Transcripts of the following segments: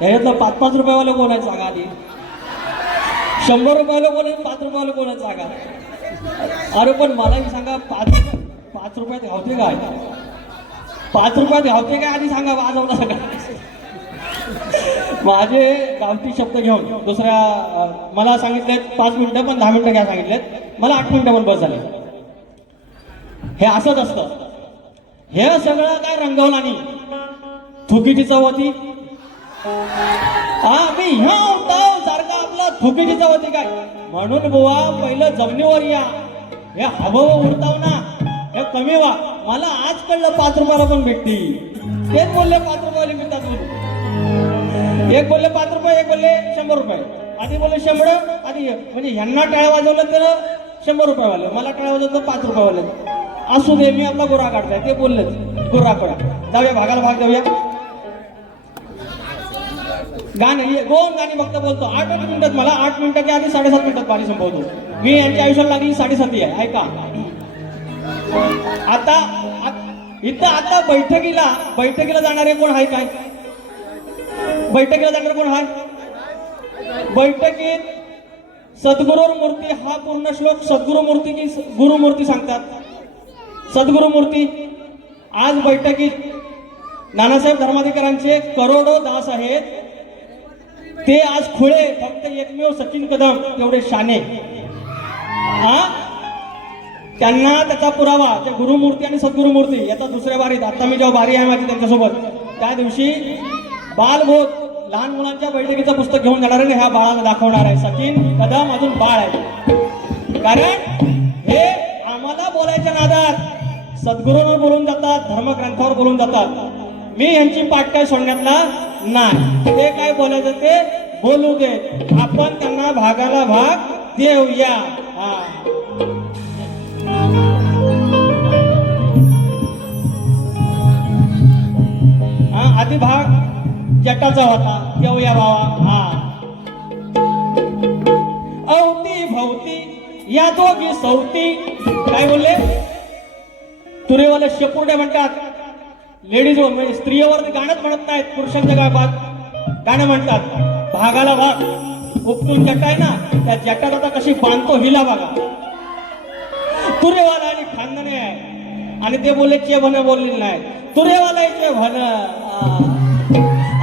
ह्याच्यातलं पाच पाच रुपयावाले कोण आहे आधी? शंभर रुपयाला कोण आहे पाच रुपयाला कोण आहे अरे पण मलाही सांगा पाच पाच रुपयात घावते काय? पाच रुपयात घावते काय आधी सांगा वाजवला सगळा माझे गावठी शब्द घेऊन दुसऱ्या मला सांगितलेत पाच मिनिटं पण दहा मिनिटं घ्या सांगितलेत. मला आठ मिनिटं पण बस झाले. हे असंच असतं. हे सगळं काय रंगवलं आणि थुकीची चव होती? हा मी ह्या होता सारखा आपला थुकीची चव होती काय म्हणून बुवा पहिलं जमिनीवर या. हे हवं उरताव ना हे कमी व्हा. मला आज कळलं पाच रुपयाला पण भेटती तेच बोलले पाच रुपयाला मिळतात एक बोलले पाच रुपये एक बोलले शंभर रुपये. आधी बोलले शंभर आधी म्हणजे ह्यांना टाळ्या वाजवलं तर शंभर रुपयेवाले. मला टाळ्या वाजवलं तर पाच रुपयेवाले. असू दे मी आपला गोरा काढलाय ते बोललेच. गोरा कडा जाऊया भागाला भाग जाऊया गाणं हे दोन गाणी फक्त बोलतो. आठ आठ मिनिटात मला आठ मिनिटाच्या आधी साडेसात मिनिटात पाणी संपवतो. मी यांच्या आयुष्याला लागली साडेसाती आहे. ऐका. आता इथं आता बैठकीला बैठकीला जाणारे कोण आहे काय? बैठकीला जाणारे कोण आहे बैठकीत सद्गुरू मूर्ती हा पूर्ण श्लोक सद्गुरु मूर्ती गुरु मूर्ती सांगतात. सद्गुरु मूर्ती आज बैठकीत नानासाहेब धर्माधिकारांचे करोडो दास आहेत. ते आज खुळे फक्त एकमेव सचिन कदम तेवढे शाने. हा? त्यांना त्याचा पुरावा त्या गुरुमूर्ती आणि सद्गुरुमूर्ती याचा दुसऱ्या बारीत. आता मी जेव्हा बारी आहे माझी त्यांच्यासोबत त्या दिवशी बालबोध लहान मुलांच्या बैठकीचं पुस्तक घेऊन जाणार आहे आणि ह्या बाळाला दाखवणार आहे. सचिन कदम अजून बाळ आहे. कारण हे आम्हाला बोलायच्या नादात सद्गुरूंवर बोलून जातात धर्मग्रंथावर बोलून जातात. मी यांची पाठ काय सोडण्यातला? नाही. ते काय बोलायचं ते? बोलू दे. आपण त्यांना भागाला भाग देऊया. हा. आधी भाग जटाचा होता. देऊया बाबा. हा. अवती भवती या दोघी सवती काय बोलले? तुरेवाले शेपुर्डे म्हणतात लेडीज म्हणजे स्त्रियावर ते गाणंच म्हणत नाहीत पुरुषांच्या गाभात. गाणं म्हणतात. भागाला भाग उपटून जट आहे ना त्या जटात आता कशी बांधतो हिला बघा. तुरेवाला आणि खांदणे आहे. आणि ते बोलले चे भन बोलले नाही. तुरेवाला चे भन.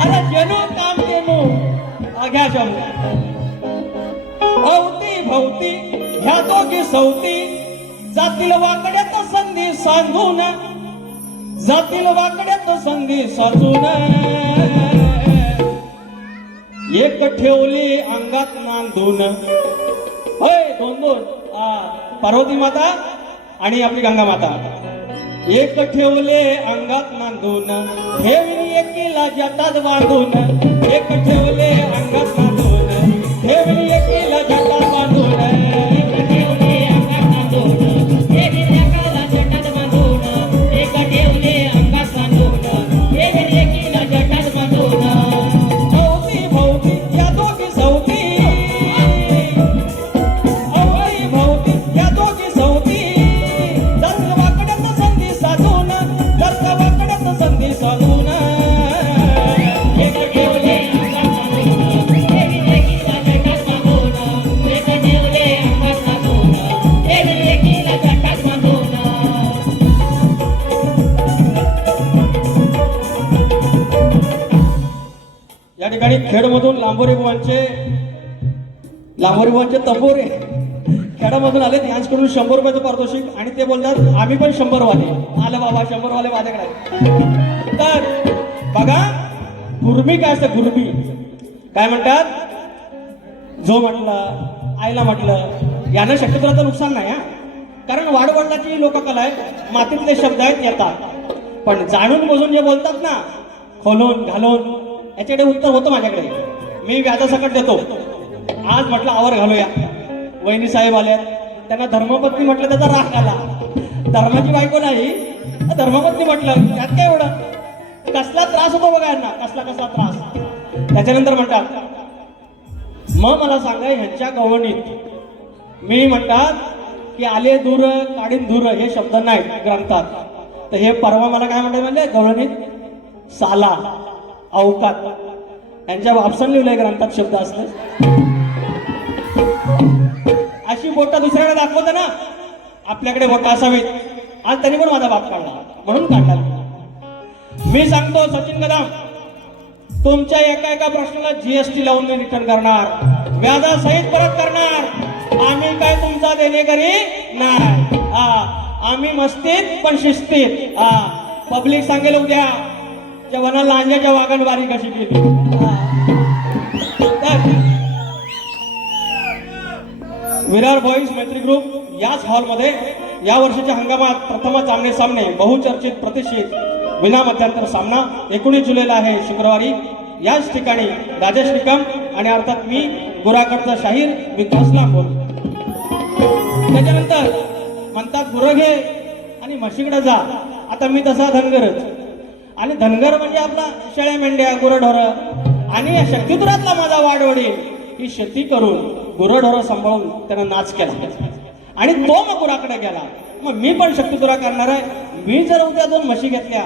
अरे जेनू काम देनू घ्या शब्द अवती भवती ह्या दोघी सवती. जातील वाकड्यात संधी सांगून. जातील वाकड्यात संधी साचून. एक ठेवली अंगात नांदून. होय दोन दोन. पार्वती माता आणि आपली गंगा माता. एक ठेवले अंगात नांदून. ठेवली एकीला जातात बांधून. एक ठेवले अंगात ठिकाणी खेडमधून लांबोरे बुवांचे लांबोरे बुवांचे तंबोरे खेडामधून आले यांच्याकडून शंभर रुपयाचं पारितोषिक आणि ते बोलतात आम्ही पण शंभर वाले आलं बाबा शंभर वाले माझ्याकडे तर बघा गुरबी काय असतं? गुरबी काय म्हणतात? जो म्हटलं आईला म्हटलं यानं शक्यतो आता नुकसान नाही हा. कारण वाडवडिलाची लोककला आहे मातीतले शब्द आहेत येतात. पण जाणून बुजून जे बोलतात ना खोलून घालून याच्याकडे उत्तर होतं माझ्याकडे. मी व्याजासकट देतो. आज म्हटलं आवर घालूया. वहिनी साहेब आले त्यांना धर्मपत्नी म्हटलं त्याचा राग आला. धर्माची बायको नाही. धर्मपत्नी म्हटलं त्यात काय एवढं? कसला त्रास होतो बघा यांना. कसला कसला त्रास? त्याच्यानंतर म्हणतात मग मला सांगा ह्यांच्या गवणीत मी म्हणतात की आले दूर काढीन दूर हे शब्द नाही ग्रंथात. तर हे परवा मला काय म्हणतात म्हणजे गवळणीत साला. अवकात यांच्या बापसान लिहिलंय ग्रंथात शब्द असले. अशी बोट दुसऱ्याकडे दाखवत ना आपल्याकडे बोट असावीत. आज त्यांनी पण माझा बाप काढला. म्हणून काढला. मी सांगतो सचिन कदम तुमच्या एका एका प्रश्नाला जीएसटी लावून मी रिटर्न करणार. व्याजासहित परत करणार. आम्ही काय तुमचा देणेकरी नाही. आम्ही मस्तीत पण शिस्तीत. हा पब्लिक सांगेल उद्या. जेव्हा लांजाच्या वागण बारी कशी केली? विरार बॉईज मैत्री ग्रुप याच हॉलमध्ये या वर्षाच्या हंगामात प्रथमच आमने सामने बहुचर्चित प्रतिष्ठित विना मध्यांतर सामना एकोणीस जुलैला आहे शुक्रवारी. याच ठिकाणी राजेश निकम आणि अर्थात मी गुराकडचा शाहीर विकास लांबोल. त्याच्यानंतर म्हणतात गुरं घे आणि म्हशीकडे जा. आता मी तसा धनगरच. आणि धनगर म्हणजे आपला शेळ्या मेंढ्या गुरंढोर. आणि या शक्तिपुरातला माझा वाडवडील ही शेती करून गुरढोरं सांभाळून त्यानं नाच केला. आणि तो मग गुराकडे गेला. मग मी पण शक्तिपुरा करणार आहे. मी जर उद्या दोन म्हशी घेतल्या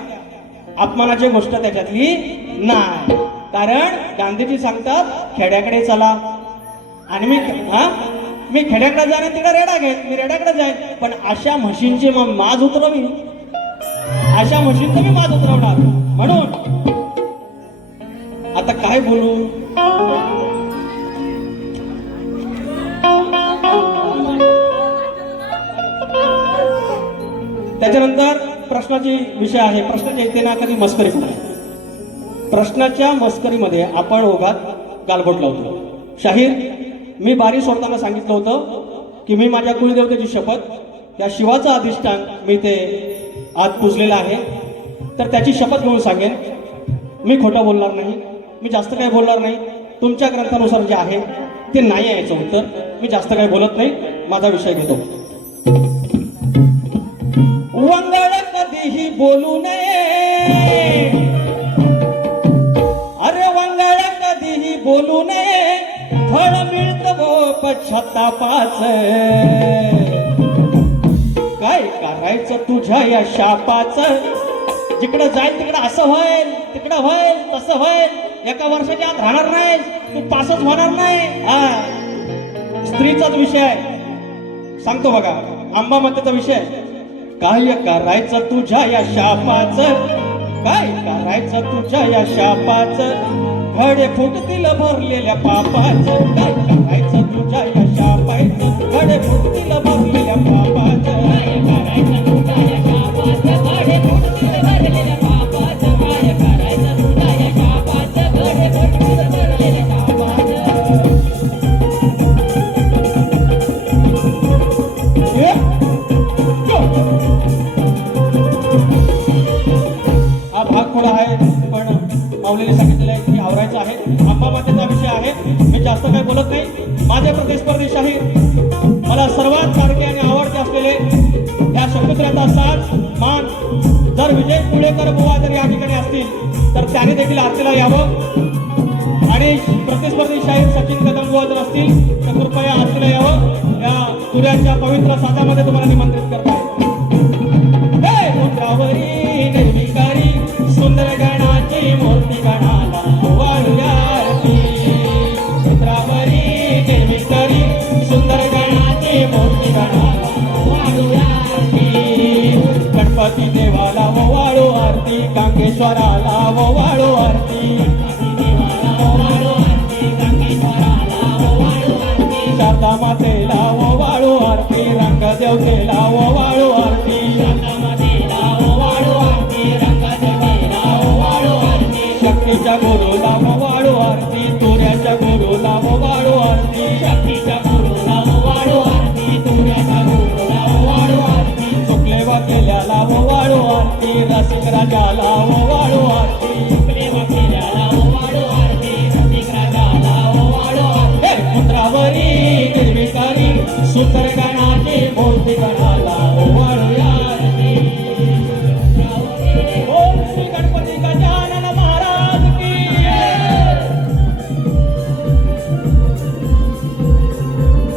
अपमानाची गोष्ट त्याच्यातली नाही. कारण गांधीजी सांगतात खेड्याकडे चला. आणि मी हा? मी खेड्याकडे जाणे तिकडे रेडा घेत मी रेड्याकडे जाईन. पण अशा म्हशींची मग माज उतरवी. अशा म्हशींचं मी माज उतरवणार. म्हणून आता काय बोलू? त्याच्यानंतर प्रश्नाची विषय आहे. प्रश्नाच्या येते ना कधी मस्करी करा प्रश्नाच्या मस्करीमध्ये आपण ओघात गालबोट लावतो. शाहीर मी बारी सोडताना सांगितलं होतं की मी माझ्या कुलदेवतेची शपथ या शिवाचं अधिष्ठान मी ते आज पुजलेला आहे. तर त्याची शपथ घेऊन सांगेन. मी खोटं बोलणार नाही. मी जास्त काही बोलणार नाही. तुमच्या ग्रंथानुसार जे आहे ते नाही आहे याचं उत्तर. मी जास्त काही बोलत नाही. माझा विषय घेतो. वंगळ कधीही बोलू नये. अरे वंगळ कधीही बोलू नये. फळ मिळत गो पश्चातापाच जायचं तुझ्या या शापाच. जिकडं जाईल तिकडं असं होईल तिकडं होईल तसं होईल एका वर्षाच्या आत राहणार नाही तू पासच होणार नाही. हा. स्त्रीचाच विषय सांगतो बघा आंबा मातेचा विषय. काय करायचं तुझ्या या शापाच? काय करायचं तुझ्या या शापाच? घडे फुटतील भरलेल्या पापाच. काय करायचं तुझ्या या शापाच? घडे फुटतील भरलेल्या पापाचं. सांगितलेलं आहे की आवरायचं आहे. आंबा मातेचा विषय आहे. मी जास्त काही बोलत नाही. माझे प्रतिस्पर्धी आहे. आंबेडकर बुवा जर या ठिकाणी असतील तर त्याने देखील आरतीला यावं. आणि प्रतिस्पर्धी शाहीर सचिन कदम बुवा जर असतील तर कृपया आरतीला यावं. या सूर्याच्या पवित्र साध्यामध्ये तुम्हाला निमंत्रित करताय हे मुद्रावरी सुंदर गणाची मूर्ती गणाला वाळूयाची मुद्रावरी Ishwara ಲಾವವಾಡ la la la la